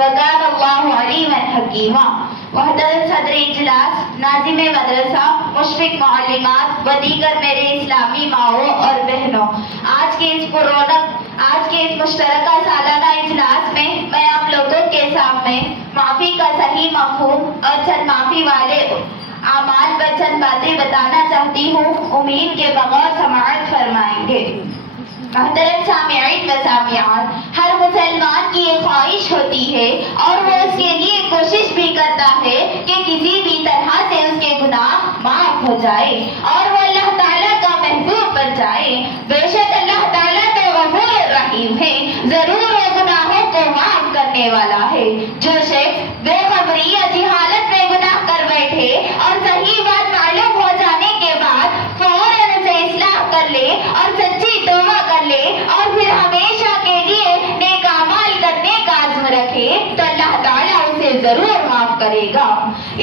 وكان الله عليما حكيما. محترم صدر اجلاس، ناظم مدرسہ، مشفق معلمات و دیگر میرے اسلامی ماؤں اور بہنوں، آج کے اس مشترکہ سالانہ اجلاس میں میں آپ لوگوں کے سامنے معافی کا صحیح مفہوم اور چند معافی والے اعمال پر چند باتیں بتانا چاہتی ہوں، امید کے بغور سماعت فرمائیں گے. محترم سامعین و سامعات، ہر مسلمان کی ایک خواہش ہوتی ہے اور وہ اس کے لیے کوشش بھی کرتا ہے کہ کسی بھی طرح سے اس کے گناہ معاف ہو جائے اور وہ اللہ تعالیٰ کا محبوب بن جائے. بے شک اللہ تعالیٰ تو غفور الرحیم ہے، ضرور وہ گناہوں کو معاف کرنے والا ہے. جو شخص بے خبری یا جہالت میں گناہ کر بیٹھے اور صحیح بات معلوم ہو جانے کے بعد فوراً اسے اصلاح کر لے اور سچی توبہ کر لے اور پھر ہمیشہ کے لیے نیک اعمال کرنے کا عزم رکھے تو اللہ تعالیٰ اسے ضرور معاف کرے گا.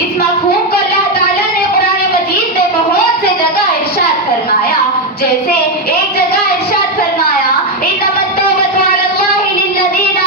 اس مفہوم کو اللہ تعالیٰ نے قرآن مجید میں بہت سے جگہ ارشاد فرمایا. جیسے ایک جگہ ارشاد فرمایا انما التوبۃ علی اللہ للذین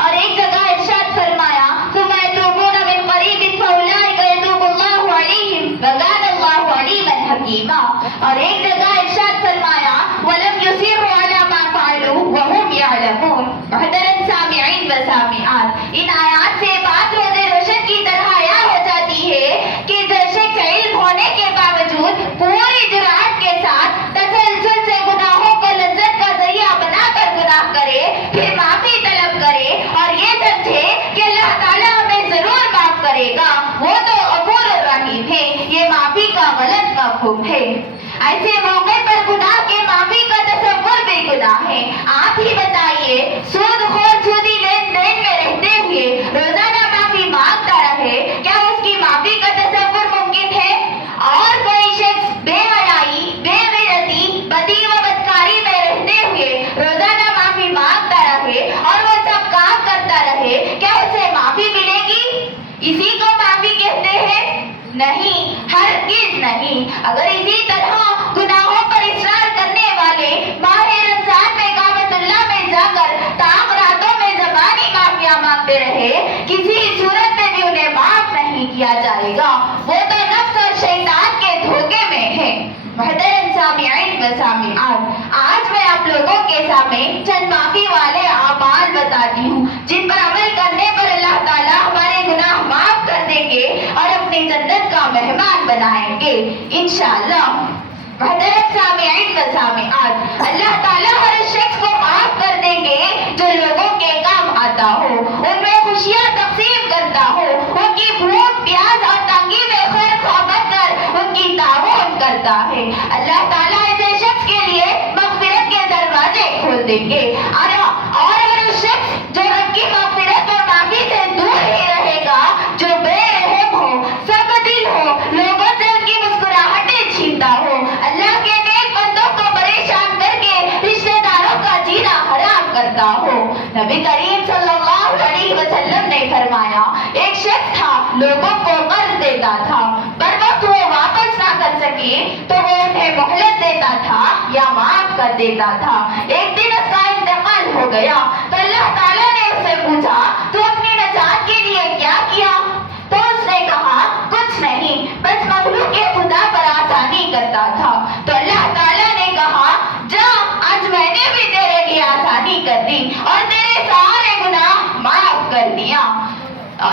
اور ایک جگہ ارشاد فرمایا ثم يتوبون من قریب فاولئک یتوب اللہ علیہم وکان اللہ علیما حکیما. اور ایک جگہ ارشاد فرمایا ولم یصروا علی ما فعلوا وهم یعلمون. محترم سامعین و سامعات، ان آیات سے بات روز روشن کی طرح عیاں ہو جاتی ہے کہ جو شخص علم ہونے کے باوجود پوری جرأت کے ساتھ تسلسل سے گناہوں کو لذت کا ذریعہ بنا کر گناہ کرے، پھر معافی طلب کرے اور یہ سمجھے کہ اللہ تعالیٰ ہمیں ضرور معاف کرے گا، وہ تو غفور الرحیم ہے، یہ معافی کا غلط مفہوم ہے. ایسے موقع پر گناہ کے معافی کا تصور بھی گناہ ہے. آپ ہی بتائیے، سود خور سودی لین دین میں رہتے ہوئے روزانہ معافی مانگتا رہے، کیا اس کی معافی کا تصور ممکن ہے؟ اور کوئی شخص بے حیائی، بے غیرتی، بدی و بدکاری میں رہتے ہوئے روزانہ معافی مانگتا رہے اور وہ سب کام کرتا رہے، کیا اسے معافی ملے گی؟ اسی کو معافی کہتے ہیں؟ نہیں، ہرگز نہیں. اگر اسی طرح گناہوں پر اصرار کرنے والے ماہ رمضان میں کعبۃ اللہ میں جا کر تاخ راتوں میں زبانی معافیاں مانگتے رہے، کسی صورت میں بھی انہیں معاف نہیں کیا جائے گا، وہ تو نفس اور شیطان کے دھوکے میں ہے. محترم سامعین و سامعات، آج میں آپ لوگوں کے سامنے چند معافی والے اعمال بتاتی ہوں جن پر عمل کرنے پر اللہ تعالیٰ ہمارے گناہ معاف کر دیں گے اور اپنی جنت کا مہمان بنائیں گے انشاءاللہ. محترم سامعین و سامعات، اللہ تعالیٰ ہر شخص کو معاف کر دیں گے جو لوگوں کے کام آتا ہو، ان میں خوشیاں تقسیم کرتا ہو، ان کی بھوک پیاس اور تنگی میں خیر خواہ بن کر ان کی تعاون کرتا ہے. اللہ تعالیٰ ایسے شخص کے لیے مغفرت کے دروازے کھول دیں گے اور ہر شخص جو رب کی مغفرت اور معافی سے دور ہی رہے گا، جو بے رحم ہو، سب دل ہو، لوگوں سے ان کی مسکراہٹیں چھینتا ہو، اللہ کے نیک بندوں کو پریشان کر کے رشتہ داروں کا جینا حرام کرتا ہو. نبی کریم صلی اللہ علیہ وسلم نے فرمایا ایک شخص تھا، لوگوں کو قرض دیتا تھا، پر وقت وہ واپس نہ کر سکے تو وہ انہیں مہلت دیتا تھا یا معاف کر دیتا تھا. ایک دن اس کا انتقال ہو گیا تو اللہ تعالیٰ نے اس سے پوچھا تو اپنی نجات کے لیے کیا کیا؟ تو اس نے کہا کچھ نہیں، بس مخلوق کے خدا پر آسانی کرتا تھا. تو اللہ تعالیٰ نے کہا جا، آج میں نے بھی تیرے لیے آسانی کر دی اور تیرے سارے گناہ معاف کر دیا.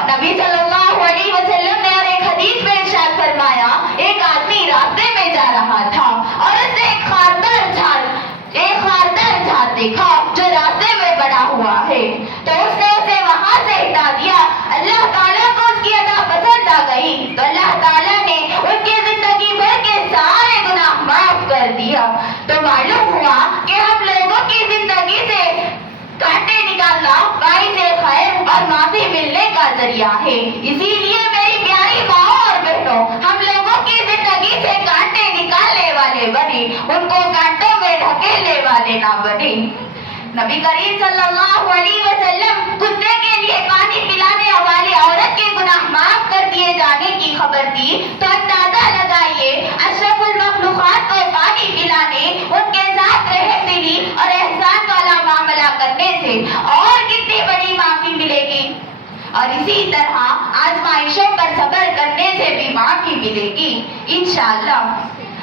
نبی صلی اللہ علیہ وسلم نے اور ایک حدیث میں ارشاد فرمایا ایک آدمی راستے میں جا رہا تھا اور اس نے ایک خاردار جھاڑ دیکھا جو راستے میں بڑا ہوا ہے، تو اس نے اسے وہاں سے ہٹا دیا. اللہ تعالیٰ کو اس کی ادا پسند آ گئی تو اللہ تعالیٰ نے اس کی زندگی بھر کے سارے گناہ معاف کر دیا. تو معلوم ہوا کہ ہم لوگوں کی زندگی سے کانٹے نکالنا باعث خیر اور معافی ملنے کا ذریعہ ہے. اسی لیے میری پیاری ماؤں اور بہنوں، ہم لوگوں کی زندگی سے کانٹے نکالنے والے بنے، ان کو کانٹوں میں ڈھکیلنے والے نہ بنے. نبی کریم صلی اللہ علیہ وسلم کتے کے لیے پانی پلانے والی عورت کے گناہ معاف کر دیے جانے کی خبر دی تو اندازہ لگائیے اشرف المخلوقات کو پانی پلانے، ان کے ساتھ رحم دلی اور احسان والا معاملہ اسی طرح آزمائشوں پر صبر کرنے سے بھی معافی ملے گی انشاءاللہ۔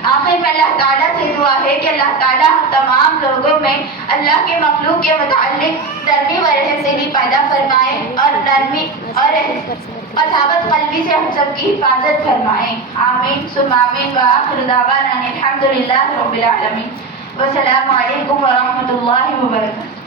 آخر میں اللہ تعالیٰ سے دعا ہے کہ اللہ تعالیٰ تمام لوگوں میں اللہ کے مخلوق کے متعلق نرمی و رحم دلی پیدا فرمائے اور نرمی اور قساوت قلبی سے ہم سب کی حفاظت فرمائے، آمین ثم آمین۔ وآخر دعوانا الحمد للہ رب العالمین، والسلام علیکم ورحمۃ اللہ وبرکاتہ۔